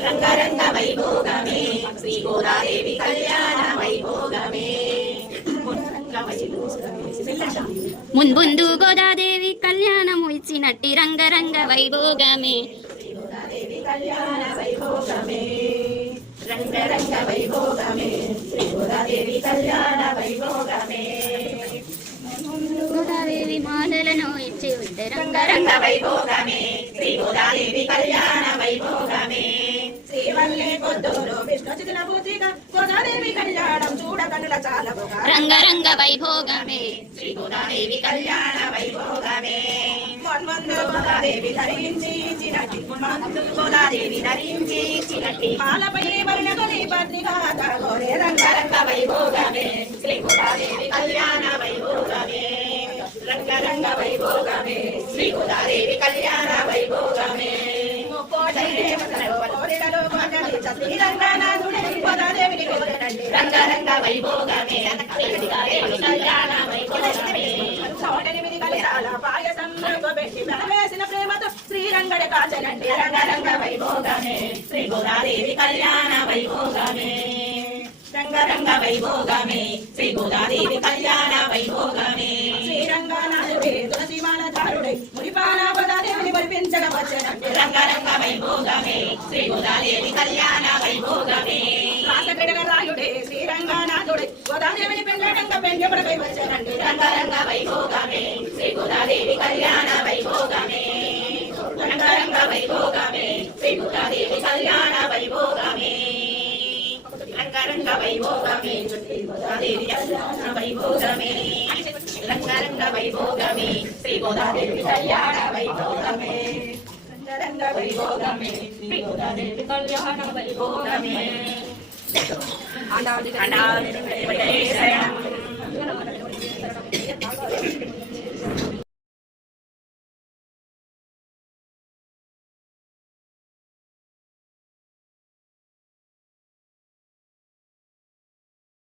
రంగరంగ వైభోగమే శ్రీ గోదాదేవి కళ్యాణ వైభోగమే మున్ముందు గోదాదేవి కళ్యాణము ఇచ్చినట్టి రంగరంగ వైభోగమే గోదాదేవి కళ్యాణ వైభోగమే రంగరంగ వైభోగమే శ్రీ గోదాదేవి కళ్యాణ వైభోగమే గోదాదేవి మాలలను ఇచ్చి రంగరంగ వైభోగమే శ్రీ గోదాదేవి కళ్యాణ వైభోగమే శ్రీవల్లి పొద్దులు విష్ణు చిన్న పూజిక గోదాదేవి కళ్యాణం చూడ కనుల చాలవుగా రంగరంగ వైభోగమే శ్రీ గోదాదేవి కళ్యాణ వైభోగమే మన్వందు గోదాదేవి ధరించి చిరటి మన్వందు గోదాదేవి ధరించి చిరటి మాలపై వర్ణగలి భద్రిఘాత గోరే రంగరంగ వైభోగమే శ్రీ గోదాదేవి కళ్యాణ వైభోగమే రంగరంగ వైభోగమే శ్రీ గోదాదేవి కళ్యాణ వైభోగమే రంగరంగ వైభోగమే కళ్యాణ వైభోగమే పాయసం పెట్టి వేసిన ప్రేమతో శ్రీరంగడ కాచనండి రంగరంగ వైభోగమే శ్రీ గోదాదేవి కళ్యాణ వైభోగమే రంగరంగ వైభోగమే శ్రీ గోదాదేవి కళ్యాణ వైభోగమే శ్రీరంగనాథుడే తులసిమాలధారుడే మునిపాల గోదాదేవిని పరిపించగ వచ్చనండి రంగరంగ వైభోగమే శ్రీ గోదాదేవి కళ్యాణ వైభోగమే రాయుడే శ్రీరంగనాథుడే గోదాదేవిని పెండరంగ పెండపడపై వచ్చనండి రంగరంగ వైభోగమే శ్రీ గోదాదేవి కళ్యాణ వైభోగమే రంగరంగ వైభోగమే శ్రీ గోదాదేవి కళ్యాణ వైభోగమే రంగరంగ వైభోగమే శ్రీ గోదాదేవి కళ్యాణ వైభోగమే రంగరంగ వైభోగమే శ్రీ గోదాదేవి కళ్యాణ వైభోగమే రంగరంగ వైభోగమే శ్రీ గోదాదేవి కళ్యాణ వైభోగమే